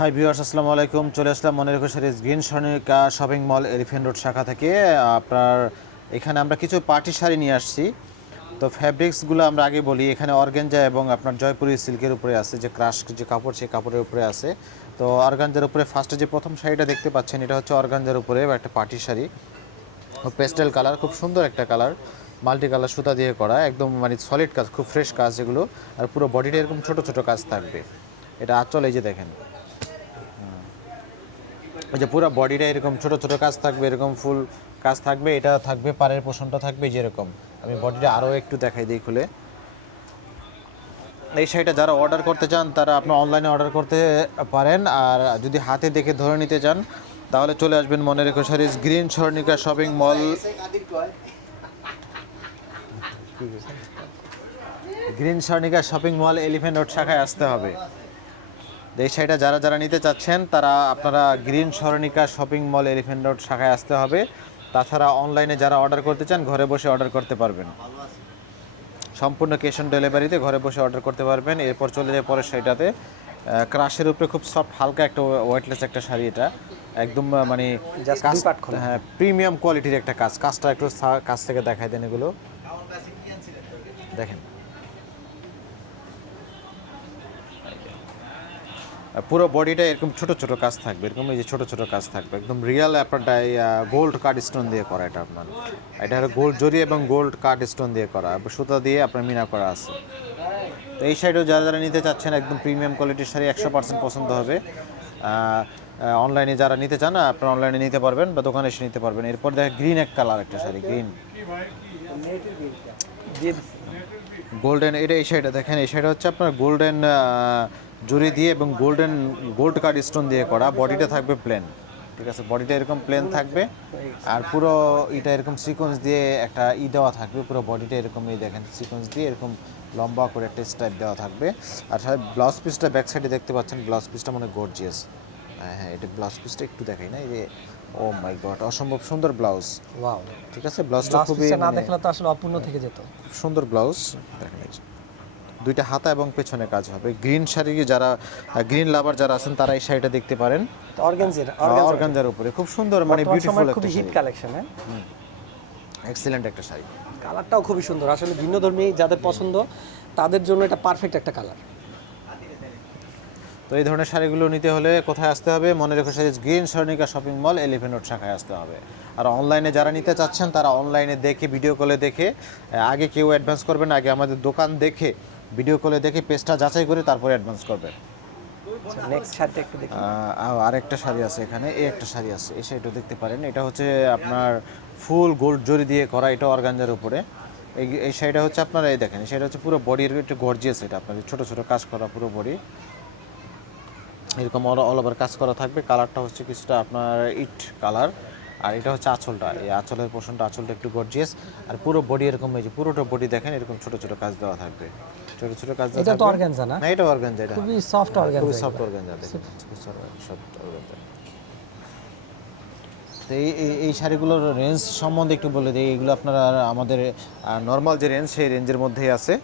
Hi viewers আসসালামু আলাইকুম। চলে আসলাম মনে রেখো saris Green Swarnika shopping mall Elephant Road শাখা থেকে। আপনার এখানে আমরা কিছু পার্টি শাড়ি নিয়ে আসছি। তো ফ্যাব্রিক্সগুলো আমরা আগে বলি, এখানে অর্গেঞ্জা এবং আপনার জয়পুরি সিল্কের উপরে আছে, যে ক্রাশ যে কাপড়, সেই কাপড়ের উপরে আছে। তো অর্গানজার উপরে ফার্স্টে যে প্রথম শাড়িটা দেখতে পাচ্ছেন, এটা হচ্ছে অর্গানজার উপরে একটা পার্টি শাড়ি। পেস্টেল কালার খুব সুন্দর একটা কালার মাল্টি কালার সুতা দিয়ে করা, একদম মানে সলিড কাজ, খুব ফ্রেশ কাজ এগুলো। আর পুরো বডিটা এরকম ছোট ছোট কাজ থাকবে। এটা আঁচল, এই যে দেখেন। ওই যে পুরো বডিটা এরকম ছোট ছোট কাজ থাকবে, এরকম ফুল কাজ থাকবে, এটা থাকবে, পাড়ের পোষণটা থাকবে, যেরকম। আমি বডিটা আরও একটু দেখাই দিই খুলে। এই শাড়িটা যারা অর্ডার করতে চান, তারা আপনার অনলাইনে অর্ডার করতে পারেন। আর যদি হাতে দেখে ধরে নিতে চান, তাহলে চলে আসবেন মনে রেখো saris Green Swarnika shopping mall. Green Swarnika shopping mall Elephant Road শাখায় আসতে হবে। তো এই শাড়িটা যারা যারা নিতে চাচ্ছেন তারা আপনারা Green Smaranika shopping mall Elephant Road শাখায় আসতে হবে। তাছাড়া অনলাইনে যারা অর্ডার করতে চান ঘরে বসে অর্ডার করতে পারবেন। সম্পূর্ণ ক্যাশ অন ডেলিভারিতে ঘরে বসে অর্ডার করতে পারবেন। এরপর চলে যায় পরের শাড়িটাতে। ক্রাশের উপরে খুব সফট হালকা একটা ওয়েটলেস একটা শাড়ি এটা। একদম মানে কাজ। হ্যাঁ প্রিমিয়াম কোয়ালিটির একটা কাজ কাজটা একটু কাছ থেকে দেখাই দেন এগুলো। দেখেন। পুরো বডিটা এরকম ছোট ছোট কাজ থাকবে এরকম এই যে ছোট ছোট কাজ থাকবে। একদম রিয়েল আপনার গোল্ড কার্ড স্টোন দিয়ে করা এটা আপনার। এটা হলো গোল্ড জরি এবং গোল্ড কার্ড স্টোন দিয়ে করা সুতা দিয়ে আপনার মিনা করা আছে। তো এই শাড়িও যারা যারা নিতে চাচ্ছেন একদম প্রিমিয়াম কোয়ালিটির শাড়ি একশো পার্সেন্ট পছন্দ হবে। অনলাইনে যারা নিতে চান আপনারা অনলাইনে নিতে পারবেন বা দোকানে এসে নিতে পারবেন। এরপর দেখেন গ্রিন এক কালার একটা শাড়ি গ্রিন গোল্ডেন এটা এই শাড়িটা দেখেন এই শাড়িটা হচ্ছে আপনার গোল্ডেন জুরি দিয়ে এবং গোল্ডেন গোল্ড কার্ড স্টোন দিয়ে করা। বডিটা থাকবে প্লেন। ঠিক আছে বডিটা এরকম প্লেন থাকবে। আর পুরো এটা এরকম সিকোয়েন্স দিয়ে একটা ই দেওয়া থাকবে। পুরো বডিটা এরকম এই দেখেন সিকোয়েন্স দিয়ে এরকম লম্বা করে একটা স্টাইপ দেওয়া থাকবে। আর সাথে ব্লাউজ পিসটা ব্যাক সাইডে দেখতে পাচ্ছেন ব্লাউজ পিসটা মানে গর্জিয়াস হ্যাঁ হ্যাঁ এটা ব্লাউজ পিসটা একটু দেখাই না এই যে ও মাই গড অসম্ভব সুন্দর ব্লাউজ ওয়াও ঠিক আছে ব্লাউজটা খুবই না মানে- দেখলে তো আসলে অপূর্ণ থেকে যেত। সুন্দর ব্লাউজ দেখেন এই যে। দুইটা হাতা এবং পেছনে কাজ হবে। গ্রিন শাড়ি যারা গ্রিন লাভার যারা আছেন তারা এই শাড়িটা দেখতে পারেন। অর্গানজের অর্গানজার। উপরে। খুব সুন্দর মানে বিউটিফুল একটা খুবই হিট কালেকশন হ্যাঁ? এক্সিলেন্ট একটা শাড়ি। কালারটাও খুবই সুন্দর। আসলে ভিন্ন ধর্মী যাদের পছন্দ তাদের জন্য এটা পারফেক্ট একটা কালার তো এই ধরনের শাড়িগুলো নিতে হলে কোথায় আসতে হবে? মনে রেখো sari Green Swarnika shopping mall Elephant Road শাখায় আসতে হবে। আর অনলাইনে যারা নিতে চাচ্ছেন তারা অনলাইনে দেখে ভিডিও কলে দেখে আগে কেউ অ্যাডভান্স করবেন আগে আমাদের দোকান দেখে ভিডিও কলে দেখে পেজটা যাচাই করে তারপরে অ্যাডভান্স করবেন নেক্সট শাড়িটা একটু দেখি। আর একটা শাড়ি আছে এখানে এই একটা শাড়ি আছে এই শাড়িটা দেখতে পারেন। এটা হচ্ছে আপনার ফুল গোল্ড জরি দিয়ে করা এটা অর্গানজার উপরে। এই এই শাড়িটা হচ্ছে আপনার এই দেখেন শাড়িটা হচ্ছে পুরো বডির একটু গর্জিয়াস এটা আপনার ছোট ছোট কাজ করা পুরো বডি। এরকম অল ওভার কাজ করা থাকবে। কালারটা হচ্ছে কিছুটা আপনার ইট কালার। আর এটা হচ্ছে আঁচলটা। এই আঁচলের পোষণটা আঁচলটা একটু গর্জিয়াস আর পুরো বডি এরকম এই যে পুরোটা বডি দেখেন এরকম ছোট ছোট কাজ দেওয়া থাকবে। ছোট ছোট কাজ এটা তো অর্গানজা না? এটা অর্গানজা এটা খুবই সফট খুবই সফট অর্গানজা দেখেন। সফট অর্গানজা তো এই এই- শাড়িগুলোর রেঞ্জ সম্বন্ধে একটু বলে দিই। এগুলো আপনারা আমাদের নর্মাল যে রেঞ্জ সেই রেঞ্জের মধ্যেই আছে।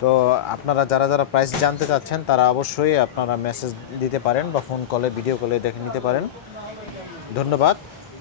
তো আপনারা যারা যারা প্রাইস জানতে চাচ্ছেন তারা অবশ্যই আপনারা মেসেজ দিতে পারেন বা ফোন কলে ভিডিও কলে দেখে নিতে পারেন। ধন্যবাদ।